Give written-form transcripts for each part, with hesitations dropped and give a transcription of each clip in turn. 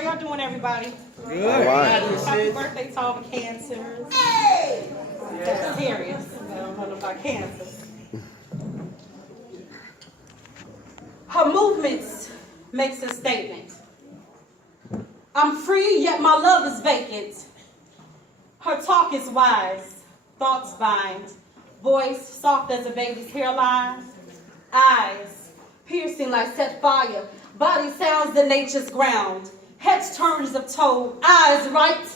How y'all doing, everybody? Good. All right. Happy birthday to all the cancers. Hey! That's serious. I don't know about cancer. Her movements makes a statement. I'm free, yet my love is vacant. Her talk is wise, thoughts bind, voice soft as a baby's hairline, eyes piercing like set fire, body sounds the nature's ground, heads turns of told, eyes right,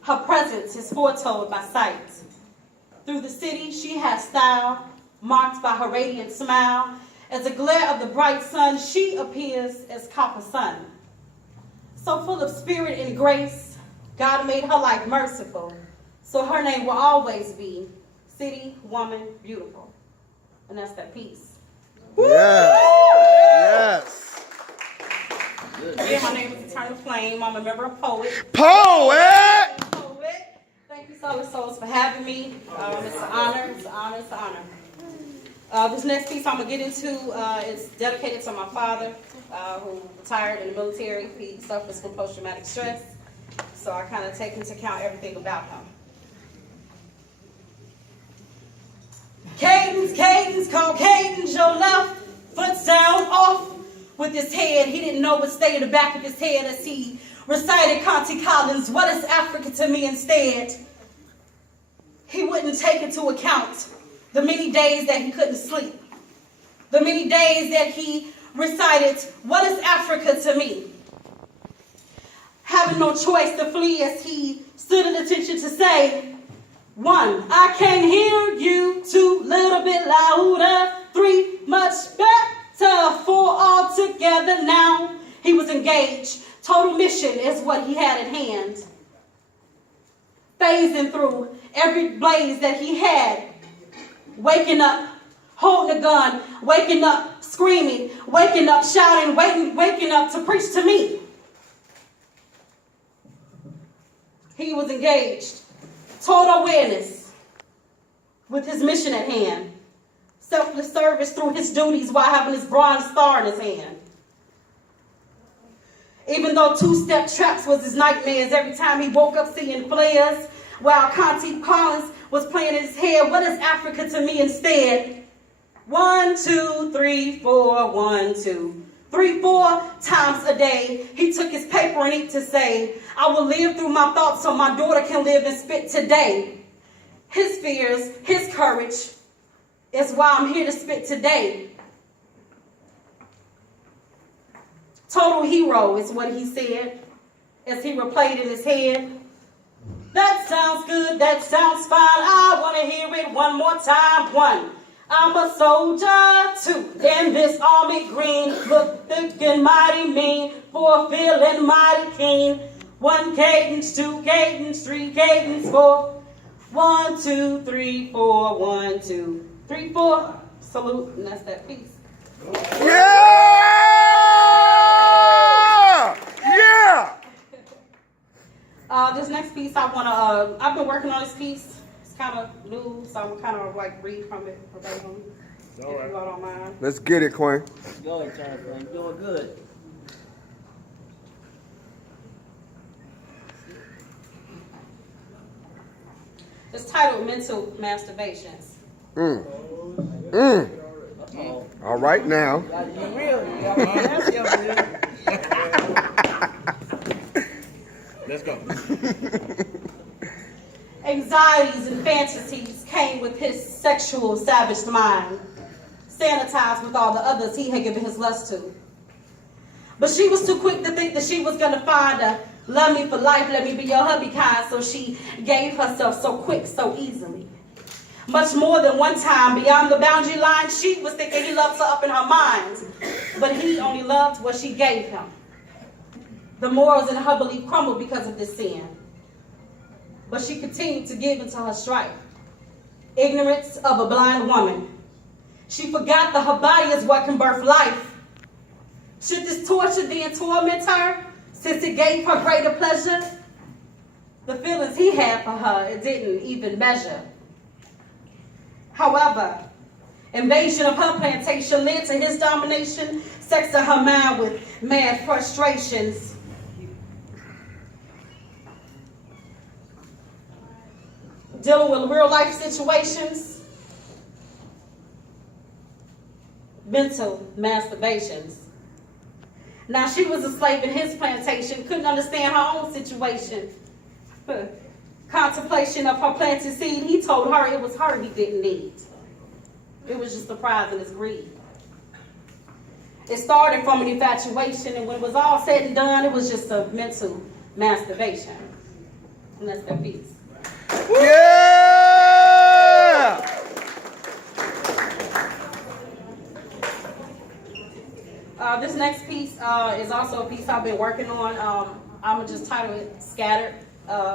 her presence is foretold by sight. Through the city she has style, marked by her radiant smile. As a glare of the bright sun, she appears as copper sun. So full of spirit and grace, God made her life merciful. So her name will always be City Woman Beautiful. And that's that piece. Yes. Yeah, my name is Eternoflame. I'm a member of Poet. Poet! Thank you, Solace, for having me. It's an honor. It's an honor. It's an honor. This next piece I'm going to get into is dedicated to my father, who retired in the military. He suffers from post-traumatic stress. So I kind of take into account everything about him. Cadence, call Cadence, your left foot down off with his head. He didn't know what stayed in the back of his head as he recited Conti Collins, what is Africa to me instead? He wouldn't take into account the many days that he couldn't sleep, the many days that he recited, what is Africa to me? Having no choice to flee as he stood at attention to say, 1, I can hear you. 2, little bit louder. 3, much better. 4, all together now. He was engaged. Total mission is what he had at hand. Phasing through every blaze that he had. Waking up, holding a gun. Waking up, screaming. Waking up, shouting. Waking up to preach to me. He was engaged. Total awareness with his mission at hand. Selfless service through his duties while having his bronze star in his hand. Even though two-step traps was his nightmares, every time he woke up seeing flares, while Conti Collins was playing in his head, what is Africa to me instead? 1, 2, 3, 4, 1, 2. 3, 4 times a day, he took his paper and ink to say, I will live through my thoughts so my daughter can live and spit today. His fears, his courage is why I'm here to spit today. Total hero is what he said as he replayed in his head. That sounds good, that sounds fine. I want to hear it one more time. 1, I'm a soldier. 2, in this army green. Look thick and mighty mean. 4, feeling mighty keen. 1 cadence, 2 cadence, 3 cadence, 4. 1, 2, 3, 4. 1, 2, 3, 4. Salute, and that's that piece. Yeah! Yeah! This next piece I've been working on this piece. It's kind of new, so I'm kind of like read from it verbatim. If you all don't mind. Let's get it, Queen. Go ahead, Charlie. Doing good. It's titled Mental Masturbations. All right now. You real. Let's go. Anxieties and fantasies came with his sexual savage mind, sanitized with all the others he had given his lust to. But she was too quick to think that she was going to find a love me for life, let me be your hubby kind, so she gave herself so quick, so easily. Much more than one time, beyond the boundary line, she was thinking he loved her up in her mind, but he only loved what she gave him. The morals in her belief crumbled because of this sin. But she continued to give into her strife. Ignorance of a blind woman. She forgot that her body is what can birth life. Should this torture then torment her, since it gave her greater pleasure? The feelings he had for her, it didn't even measure. However, invasion of her plantation led to his domination, sexing her mind with mad frustrations. dealing with real life situations, mental masturbations. Now she was a slave in his plantation, couldn't understand her own situation. Contemplation of her planted seed, he told her it was her he didn't need. It was just the pride and his greed. It started from an infatuation, and when it was all said and done, it was just a mental masturbation. And that's their piece. Yeah! This next piece is also a piece I've been working on. I'm going to just title it Scattered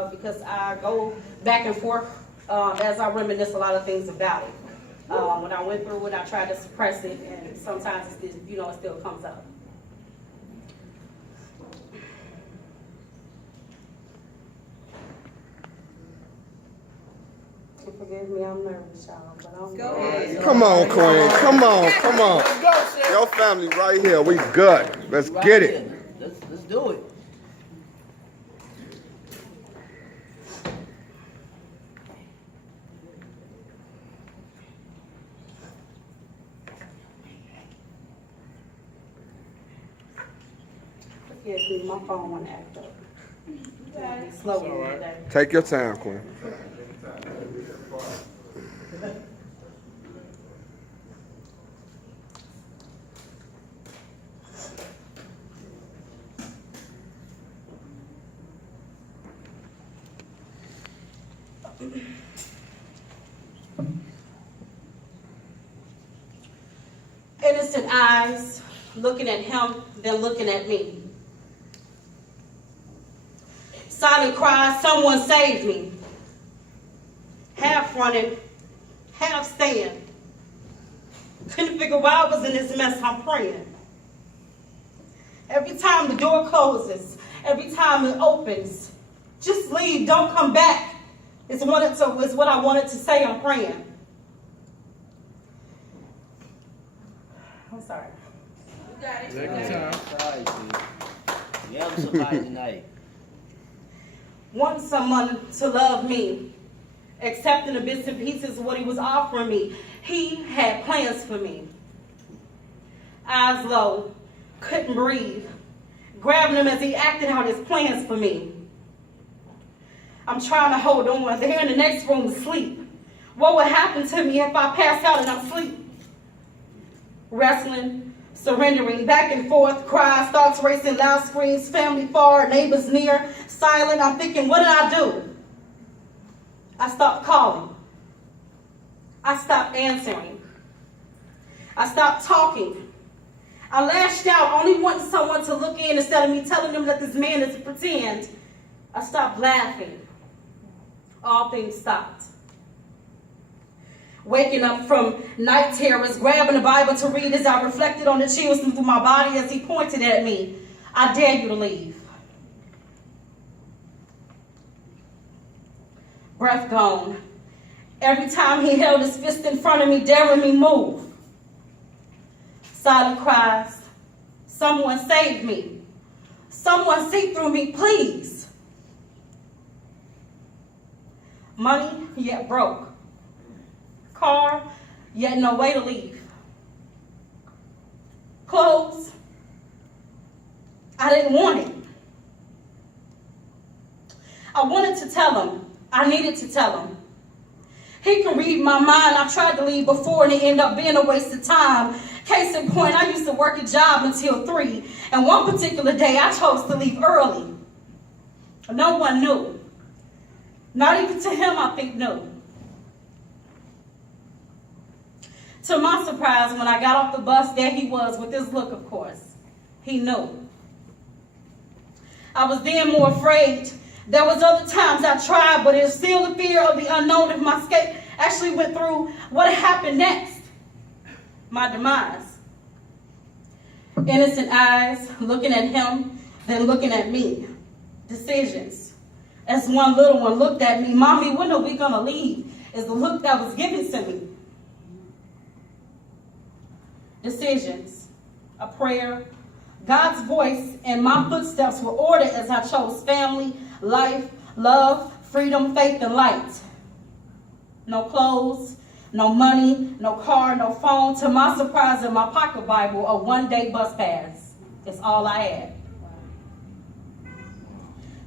because I go back and forth as I reminisce a lot of things about it. When I went through it, I tried to suppress it, and sometimes it still comes up. Forgive me, I'm nervous, y'all, but I'm Go ahead. Come on, Queen. Come on. Come on. Let's go, sis. Your family right here. We good. Let's Right get it. here. Let's do it. Forgive me, my phone won't act up. Slow today. Take your time, Queen. Innocent eyes looking at him, then looking at me. Silent cries, someone save me. Half running, half staying. Couldn't figure why I was in this mess, I'm praying. Every time the door closes, every time it opens, just leave, don't come back. It's what I wanted to say, I'm praying. I'm sorry. Take your time. Sorry, sis. You have somebody tonight. Want someone to love me, accepting the bits and pieces of what he was offering me. He had plans for me. Eyes low, couldn't breathe, grabbing him as he acted out his plans for me. I'm trying to hold on. They're in the next room asleep. What would happen to me if I pass out and I'm asleep? Wrestling, surrendering, back and forth, cries, thoughts racing, loud screams, family far, neighbors near, silent. I'm thinking, what did I do? I stopped calling. I stopped answering. I stopped talking. I lashed out, only wanting someone to look in instead of me telling them that this man is a pretend. I stopped laughing. All things stopped. Waking up from night terrors, grabbing the Bible to read as I reflected on the chills through my body as he pointed at me. I dare you to leave. Breath gone. Every time he held his fist in front of me, daring me move. Silent cries. Someone save me. Someone see through me, please. Money, yet broke. Car, yet no way to leave. Clothes, I didn't want it. I wanted to tell him. I needed to tell him. He can read my mind. I tried to leave before and it ended up being a waste of time. Case in point, I used to work a job until 3, and one particular day I chose to leave early. No one knew. Not even to him, I think, knew. To my surprise, when I got off the bus, there he was with his look, of course. He knew. I was then more afraid. There was other times I tried, but it's still the fear of the unknown if my escape actually went through. What happened next? My demise. Innocent eyes looking at him, then looking at me. Decisions. As one little one looked at me, Mommy, when are we going to leave? Is the look that was given to me. Decisions, a prayer, God's voice, and my footsteps were ordered as I chose family, life, love, freedom, faith, and light. No clothes, no money, no car, no phone. To my surprise, in my pocket Bible, a one-day bus pass. It's all I had.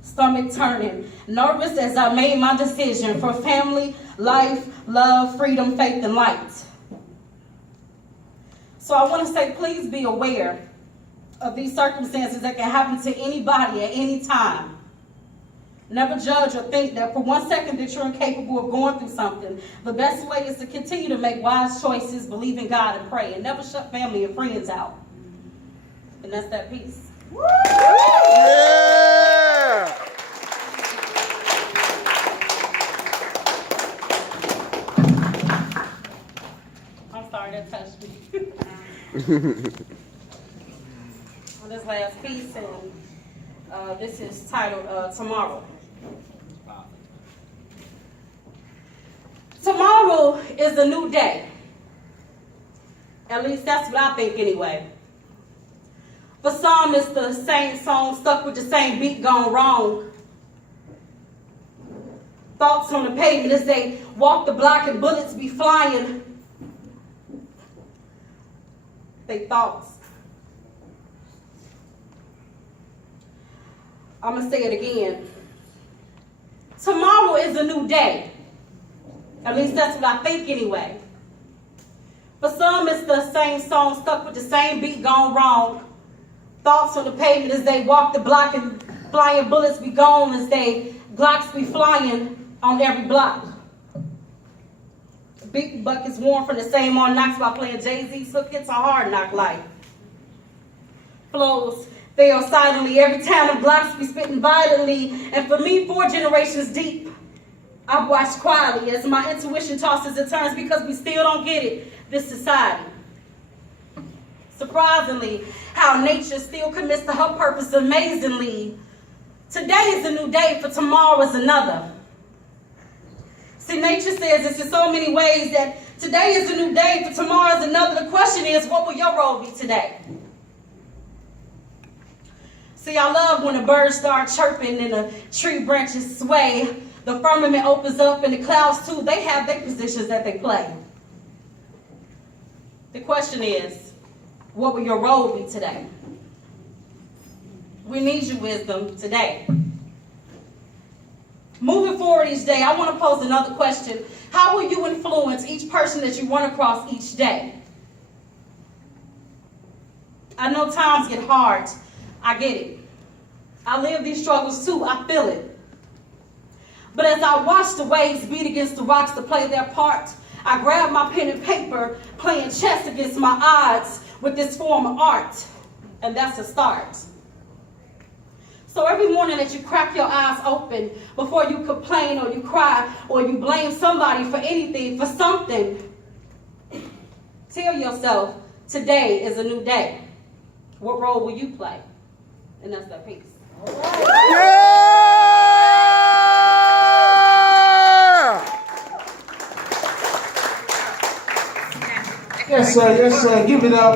Stomach turning, nervous as I made my decision for family, life, love, freedom, faith, and light. So I want to say, please be aware of these circumstances that can happen to anybody at any time. Never judge or think that for 1 second that you're incapable of going through something. The best way is to continue to make wise choices, believe in God, and pray, and never shut family and friends out. And that's that piece. Yeah! I'm sorry, that touched me. On this last piece, and this is titled Tomorrow. Tomorrow is a new day. At least that's what I think anyway. For some, it's the same song stuck with the same beat gone wrong. Thoughts on the pavement as they walk the block and bullets be flying. They thoughts. I'm going to say it again. Tomorrow is a new day. At least that's what I think anyway. For some, it's the same song stuck with the same beat gone wrong. Thoughts on the pavement as they walk the block and flying bullets be gone as they Glocks be flying on every block. Big buckets worn from the same on knocks by playing Jay-Z's hook. It's a hard knock life. Flows fail silently. Every time the blocks be spitting violently. And for me, 4 generations deep, I've watched quietly as my intuition tosses and turns because we still don't get it, this society. Surprisingly, how nature still commits to her purpose amazingly. Today is a new day, for tomorrow is another. See, nature says this in so many ways that today is a new day, for tomorrow is another. The question is, what will your role be today? See, I love when the birds start chirping and the tree branches sway. The firmament opens up and the clouds too, they have their positions that they play. The question is, what will your role be today? We need your wisdom today. Moving forward each day, I want to pose another question. How will you influence each person that you run across each day? I know times get hard. I get it. I live these struggles too. I feel it. But as I watch the waves beat against the rocks to play their part, I grab my pen and paper, playing chess against my odds with this form of art. And that's a start. So every morning that you crack your eyes open, before you complain or you cry or you blame somebody for anything, for something, tell yourself, today is a new day. What role will you play? And that's that piece. Yeah! Yes, sir. Yes, sir. Give it up.